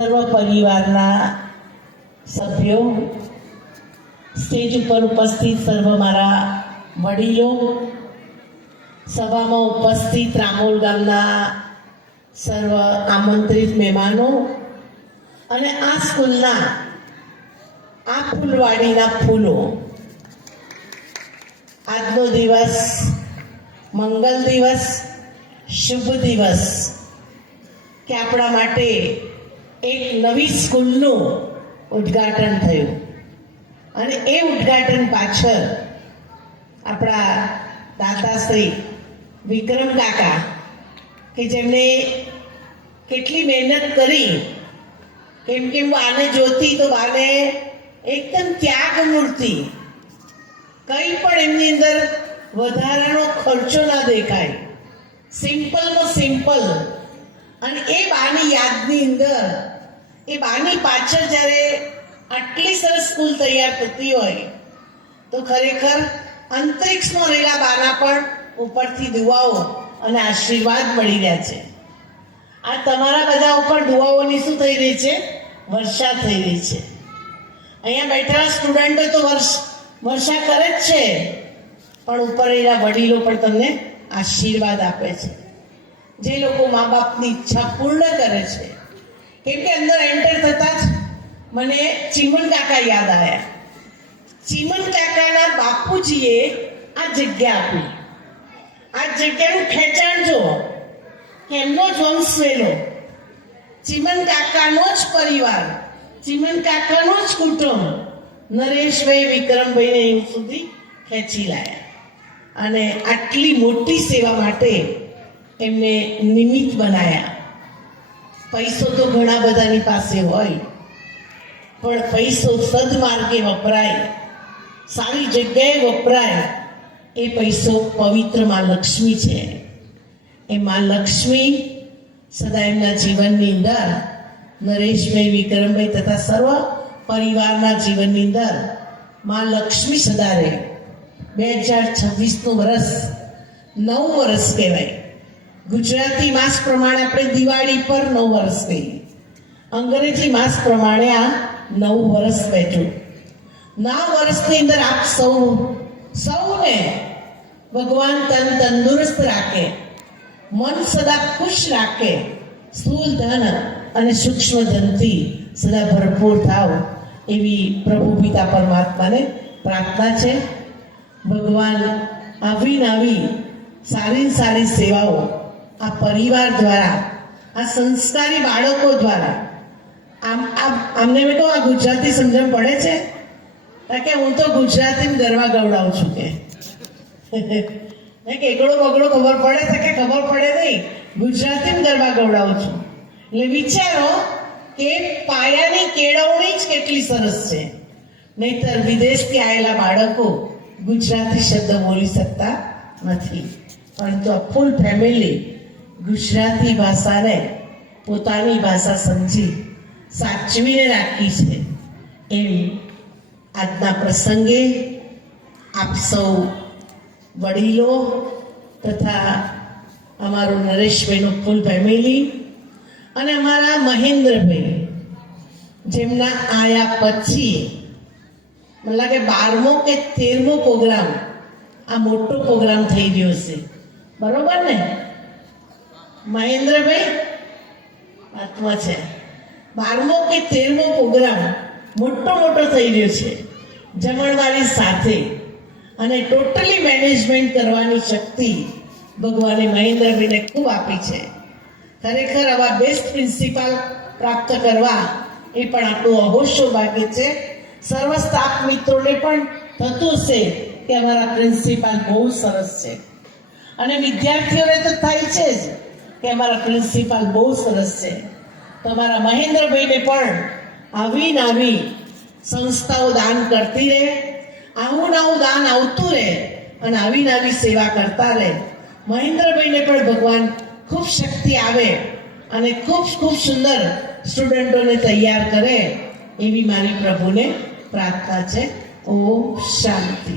સર્વ પરિવારના સભ્યો, સ્ટેજ ઉપર ઉપસ્થિત સર્વ મારા વડીલો, સભામાં ઉપસ્થિત રામોલ ગામના સર્વ આમંત્રિત મહેમાનો અને આ સ્કૂલના આ ફૂલવાડીના ફૂલો, આજનો દિવસ મંગલ દિવસ, શુભ દિવસ કે આપણા માટે એક નવી સ્કૂલનું ઉદ્ઘાટન થયું અને એ ઉદ્ઘાટન પાછળ આપણા દાતાશ્રી વિક્રમ કાકા કે જેમણે કેટલી મહેનત કરી, કેમ કે હું આને જોતી તો બાને એકદમ ત્યાગ મૂર્તિ, કંઈ પણ એમની અંદર વધારાનો ખર્ચો ના દેખાય, સિમ્પલમાં સિમ્પલ. અને એ બાની યાદની અંદર, એ બાની પાછળ જ્યારે આટલી સરસ સ્કૂલ તૈયાર થતી હોય તો ખરેખર અંતરિક્ષમાં રહેલા બાના પણ ઉપરથી દુઆઓ અને આશીર્વાદ મળી રહ્યા છે. આ તમારા બધા ઉપર દુઆઓની શું થઈ રહી છે? વર્ષા થઈ રહી છે. અહીંયા બેઠેલા સ્ટુડન્ટો તો વર્ષા કરે જ છે, પણ ઉપર રહેલા વડીલો પણ તમને આશીર્વાદ આપે છે. જે લોકો મા બાપની ઈચ્છા પૂર્ણ કરે છે. કેમ કે અંદર એન્ટર થતા જ મને ચીમન કાકા યાદ આવ્યા. ચીમન કાકાના બાપુજીએ આ જગ્યા આપી. આ જગ્યાનું ખેંચાણ જો એમનો જ વંશવેલો, ચીમન કાકાનો જ પરિવાર, ચીમન કાકાનો જ કુટુંબ નરેશભાઈ વિક્રમભાઈને અહીં સુધી ખેંચી લાયા અને આટલી મોટી સેવા માટે એમને નિમિત્ત બનાયા. પૈસો તો ઘણા બધાની પાસે હોય, પણ પૈસો સદમાર્ગે વપરાય, સારી જગ્યાએ વપરાય, એ પૈસો પવિત્ર માં લક્ષ્મી છે. એ માં લક્ષ્મી સદા એમના જીવનની અંદર, નરેશભાઈ વિક્રમભાઈ તથા સર્વ પરિવારના જીવનની અંદર માં લક્ષ્મી સદા રહે. 2026નું વર્ષ 9 વર્ષ કહેવાય. ગુજરાતી માસ પ્રમાણે આપણે દિવાળી પર 9 વર્ષ કહીએ, અંગ્રેજી માસ પ્રમાણે આ 9 વર્ષ બેઠું. 9 વર્ષની અંદર આપ સૌને ભગવાન તન તંદુરસ્ત રાખે, મન સદા ખુશ રાખે, સ્થૂલ ધન અને સૂક્ષ્મ ધનથી સદા ભરપૂર થાવ એવી પ્રભુ પિતા પરમાત્માને પ્રાર્થના છે. ભગવાન આવી સારી સારી સેવાઓ આ પરિવાર દ્વારા, આ સંસ્કારી બાળકો દ્વારા, આમને મેં કહું, આ ગુજરાતી સમજણ પડે છે? કારણ કે હું તો ગુજરાતીમાં ગરવા ગવડાવું છું કે એકડો બગડો ખબર પડે છે કે ખબર પડે નહીં, ગુજરાતીમાં ગરવા ગવડાવું છું. એટલે વિચારો કે પાયાની કેળવણી જ કેટલી સરસ છે. નહીતર વિદેશથી આવેલા બાળકો ગુજરાતી શબ્દ બોલી શકતા નથી, પરંતુ આ ફૂલ ફેમિલી ગુજરાતી ભાષાને પોતાની ભાષા સમજી સાચવીને રાખી છે. એમ આજના પ્રસંગે આપ સૌ વડીલો તથા અમારું નરેશભાઈનું ફૂલ ફેમિલી અને અમારા મહેન્દ્રભાઈ, જેમના આયા પછી મને લાગે 12મો કે 13મો પ્રોગ્રામ, આ મોટો પ્રોગ્રામ થઈ રહ્યો છે, બરોબર ને મહેન્દ્રભાઈ? આત્મા છે. 12મો કે 13મો પ્રોગ્રામ મોટો થઈ રહ્યો છે, જમણવારી સાથે. અને ટોટલી મેનેજમેન્ટ કરવાની શક્તિ ભગવાને મહેન્દ્રભાઈને ખૂબ આપી છે. ખરેખર આવા બેસ્ટ પ્રિન્સિપાલ પ્રાપ્ત કરવા એ પણ આપણું અહોશો ભાગ્ય છે. સર્વ સ્ટાફ મિત્રોને પણ થતું હશે કે અમારા પ્રિન્સિપાલ બહુ સરસ છે, અને વિદ્યાર્થીઓને તો થાય છે જ કે અમારા પ્રિન્સિપાલ બહુ સરસ છે. તો અમારા મહેન્દ્રભાઈને પણ આવી સંસ્થાઓ દાન કરતી રહે, આવું દાન આવતું રહે અને આવી સેવા કરતા રહે. મહેન્દ્રભાઈને પણ ભગવાન ખૂબ શક્તિ આવે અને ખૂબ સુંદર સ્ટુડન્ટોને તૈયાર કરે એવી મારી પ્રભુને પ્રાર્થના છે. ઓમ શાંતિ.